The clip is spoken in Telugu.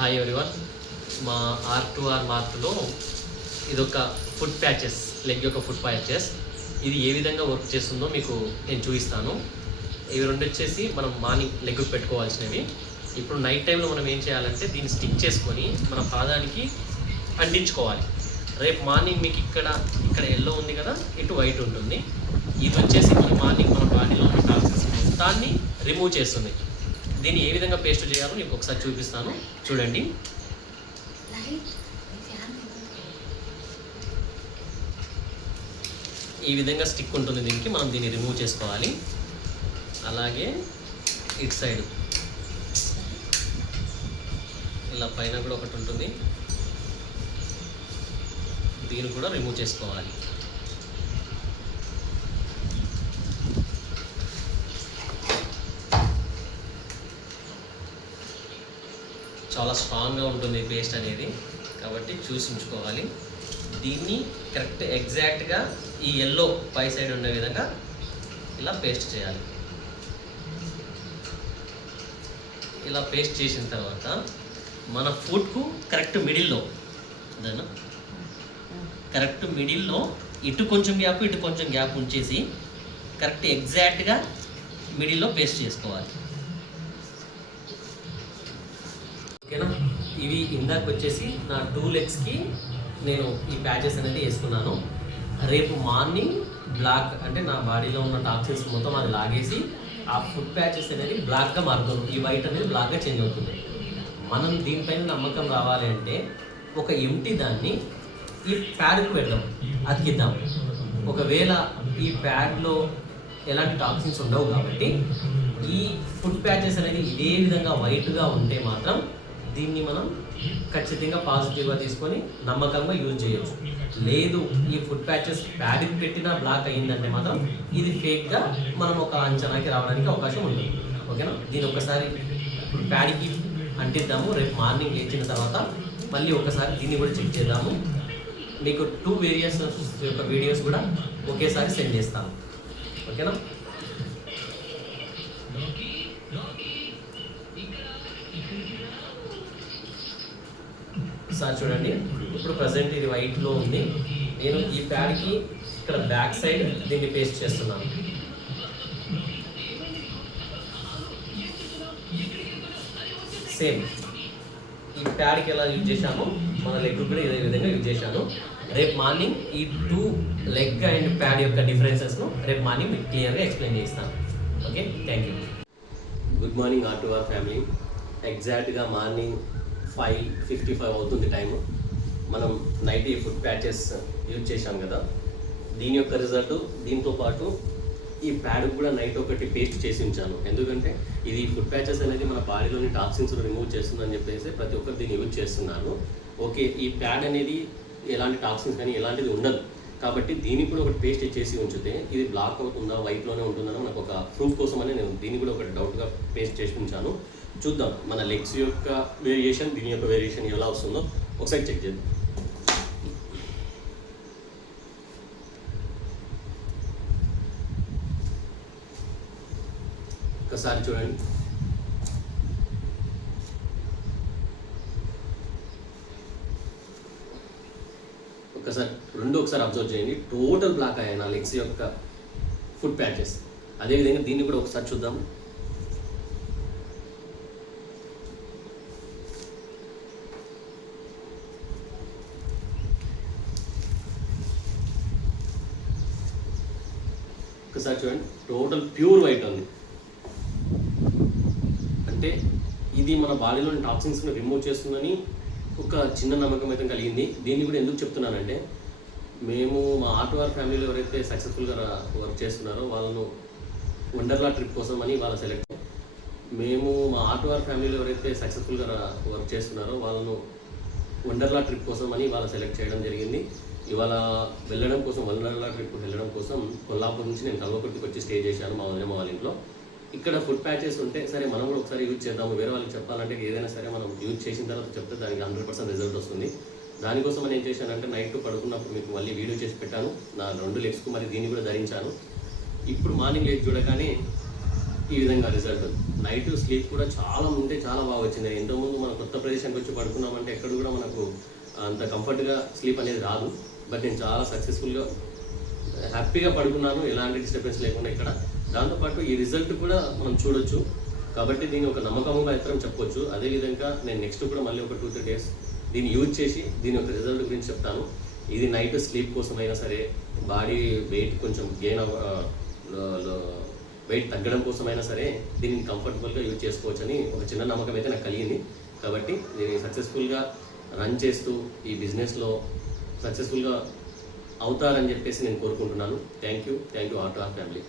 Hi everyone. మా R2R మార్క్లో ఇదొక ఫుడ్ ప్యాచెస్, లెగ్ యొక్క ఫుడ్ ప్యాచెస్. ఇది ఏ విధంగా వర్క్ చేస్తుందో మీకు నేను చూపిస్తాను. ఇవి రెండు వచ్చేసి మనం మార్నింగ్ లెగ్ పెట్టుకోవాల్సినవి. ఇప్పుడు నైట్ టైంలో మనం ఏం చేయాలంటే దీన్ని స్టిక్ చేసుకొని మన పాదానికి అంటించుకోవాలి. రేపు మార్నింగ్ మీకు ఇక్కడ ఎల్లో ఉంది కదా, ఇటు వైట్ ఉంటుంది. ఇది వచ్చేసి మన మార్నింగ్ మన బాడీలో ఉన్న టాక్సిన్స్ మొత్తాన్ని రిమూవ్ చేస్తుంది. దీన్ని ఏ విధంగా పేస్ట్ చేయాలో మీకు ఒకసారి చూపిస్తాను, చూడండి. ఈ విధంగా స్టిక్ ఉంటుంది దీనికి, మనం దీన్ని రిమూవ్ చేసుకోవాలి. అలాగే ఇటు సైడ్ ఇలా పైన కూడా ఒకటి ఉంటుంది, దీన్ని కూడా రిమూవ్ చేసుకోవాలి. చాలా స్ట్రాంగ్గా ఉంటుంది పేస్ట్ అనేది, కాబట్టి చూసి ఉంచుకోవాలి. దీన్ని కరెక్ట్ ఎగ్జాక్ట్గా ఈ ఎల్లో పై సైడ్ ఉండే విధంగా ఇలా పేస్ట్ చేయాలి. ఇలా పేస్ట్ చేసిన తర్వాత మన ఫుట్కు కరెక్ట్ మిడిల్లో ఇటు కొంచెం గ్యాప్ ఇటు కొంచెం గ్యాప్ ఉంచేసి కరెక్ట్ ఎగ్జాక్ట్గా మిడిల్లో పేస్ట్ చేసుకోవాలి. ఓకేనా? ఇవి ఇందాక వచ్చేసి నా 2 లెగ్స్కి నేను ఈ ప్యాచెస్ అనేది వేసుకున్నాను. రేపు మార్నింగ్ బ్లాక్ అంటే నా బాడీలో ఉన్న టాక్సిన్స్ మొత్తం అది లాగేసి ఆ ఫుడ్ ప్యాచెస్ అనేది బ్లాక్గా మారుతుంది, ఈ వైట్ అనేది బ్లాక్గా చేంజ్ అవుతుంది. మనం దీనిపైన నమ్మకం రావాలి అంటే ఒక ఎంటీ దాన్ని ఈ ప్యాడ్కి పెడదాం, అతికిద్దాం. ఒకవేళ ఈ ప్యాడ్లో ఎలాంటి టాక్సిన్స్ ఉండవు కాబట్టి ఈ ఫుడ్ ప్యాచెస్ అనేది ఇదే విధంగా వైట్గా ఉంటే మాత్రం దీన్ని మనం ఖచ్చితంగా పాజిటివ్గా తీసుకొని నమ్మకంగా యూజ్ చేయొచ్చు. లేదు ఈ ఫుడ్ ప్యాచెస్ ప్యాడ్కి పెట్టినా బ్లాక్ అయ్యిందంటే మాత్రం ఇది ఫేక్గా మనం ఒక అంచనాకి రావడానికి అవకాశం ఉంటుంది. ఓకేనా? దీన్ని ఒకసారి ఇప్పుడు ప్యాడ్కి అంటిద్దాము. రేపు మార్నింగ్ లేచిన తర్వాత మళ్ళీ ఒకసారి దీన్ని కూడా చెక్ చేద్దాము. మీకు 2 వేరియేషన్స్ యొక్క వీడియోస్ కూడా ఒకేసారి సెండ్ చేస్తాను. ఓకేనా? సార్ చూడండి, ఇప్పుడు ప్రజెంట్ ఇది వైట్లో ఉంది. నేను ఈ ప్యాడ్కి ఇక్కడ బ్యాక్ సైడ్ దీన్ని పేస్ట్ చేస్తున్నాను. సేమ్ ఈ ప్యాడ్కి ఎలా యూజ్ చేశామో మన లెగ్ కూడా ఇదే విధంగా యూజ్ చేశాను. రేపు మార్నింగ్ ఈ 2 లెగ్ అండ్ ప్యాడ్ యొక్క డిఫరెన్సెస్ను రేపు మార్నింగ్ మీకు క్లియర్గా ఎక్స్ప్లెయిన్ చేస్తాను. Okay, thank you. Good morning R2R family. ఎగ్జాక్ట్గా మార్నింగ్ 5:55 అవుతుంది టైము. మనం నైట్ ఈ ఫుడ్ ప్యాచెస్ యూజ్ చేశాం కదా, దీని యొక్క రిజల్ట్ దీంతో పాటు ఈ ప్యాడ్ కూడా నైట్ ఒకటి పేస్ట్ చేసి ఉంచాను. ఎందుకంటే ఇది ఫుడ్ ప్యాచెస్ అనేది మన బాడీలోని టాక్సిన్స్ రిమూవ్ చేస్తుందని చెప్పేసి ప్రతి ఒక్కరు దీన్ని యూజ్ చేస్తున్నాను. ఓకే, ఈ ప్యాడ్ అనేది ఎలాంటి టాక్సిన్స్ కానీ ఎలాంటిది ఉండదు కాబట్టి దీన్ని కూడా ఒకటి పేస్ట్ చేసి ఉంచితే ఇది బ్లాక్ అవుతుందా వైట్లోనే ఉంటుందని నాకు ఒక ప్రూఫ్ కోసం అని నేను దీన్ని కూడా ఒకటి డౌట్గా పేస్ట్ చేసి ఉంచాను. చూద్దాం మన లెగ్స్ యొక్క వేరియేషన్, దీని యొక్క వేరియేషన్ ఎలా వస్తుందో ఒకసారి చెక్ చేద్దాం. ఒకసారి చూడండి, ఒకసారి అబ్జర్వ్ చేయండి. టోటల్ బ్లాక్ అయ్యాయి నా లెగ్స్ యొక్క ఫుడ్ ప్యాచెస్. అదేవిధంగా దీన్ని కూడా ఒకసారి చూద్దాం. ఒకసారి చూడండి, టోటల్ ప్యూర్ వైట్ ఉంది. అంటే ఇది మన బాడీలోని టాక్సిన్స్ని రిమూవ్ చేస్తుందని ఒక చిన్న నమ్మకం అయితే కలిగింది. దీన్ని కూడా ఎందుకు చెప్తున్నానంటే మేము మా R2R ఫ్యామిలీలో ఎవరైతే సక్సెస్ఫుల్గా వర్క్ చేస్తున్నారో వాళ్ళను వండర్లా ట్రిప్ కోసం అని వాళ్ళ సెలెక్ట్ చేయడం జరిగింది. ఇవాళ వెళ్ళడం కోసం వండర్లా ట్రిప్ వెళ్ళడం కోసం కొల్లాపూర్ నుంచి నేను కల్వకుర్తికి వచ్చి స్టే చేశాను మా వదిన వాళ్ళ ఇంట్లో. ఇక్కడ ఫుడ్ ప్యాచెస్ ఉంటే సరే మనం కూడా ఒకసారి యూజ్ చేద్దాము. వేరే వాళ్ళకి చెప్పాలంటే ఏదైనా సరే మనం యూజ్ చేసిన తర్వాత చెప్తే దానికి 100% రిజల్ట్ వస్తుంది. దానికోసం నేను ఏం చేశానంటే నైట్ పడుకున్నప్పుడు మీకు మళ్ళీ వీడియో చేసి పెట్టాను. నా 2 లెగ్స్కు మరి దీన్ని కూడా ధరించాను. ఇప్పుడు మార్నింగ్ లేచి చూడగానే ఈ విధంగా రిజల్ట్. నైట్ స్లీప్ కూడా చాలా చాలా బాగా వచ్చింది. ఇంతకుముందు మనం కొత్త ప్రదేశానికి వచ్చి పడుకున్నామంటే ఎక్కడ కూడా మనకు అంత కంఫర్ట్గా స్లీప్ అనేది రాదు. బట్ నేను చాలా సక్సెస్ఫుల్గా హ్యాపీగా పడుకున్నాను, ఎలాంటి డిస్టర్బెన్స్ లేకుండా ఇక్కడ. దాంతోపాటు ఈ రిజల్ట్ కూడా మనం చూడొచ్చు, కాబట్టి దీన్ని ఒక నమ్మకంగా ఇతరం చెప్పొచ్చు. అదేవిధంగా నేను నెక్స్ట్ కూడా మళ్ళీ ఒక 2-3 days దీన్ని యూజ్ చేసి దీని యొక్క రిజల్ట్ గురించి చెప్తాను. ఇది నైట్ స్లీప్ కోసమైనా సరే, బాడీ వెయిట్ కొంచెం వెయిట్ తగ్గడం కోసమైనా సరే దీన్ని కంఫర్టబుల్గా యూజ్ చేసుకోవచ్చని ఒక చిన్న నమ్మకం అయితే నాకు కలిగింది. కాబట్టి దీన్ని సక్సెస్ఫుల్గా రన్ చేస్తూ ఈ బిజినెస్లో సక్సెస్ఫుల్గా అవుతారని చెప్పేసి నేను కోరుకుంటున్నాను. Thank you our to our family.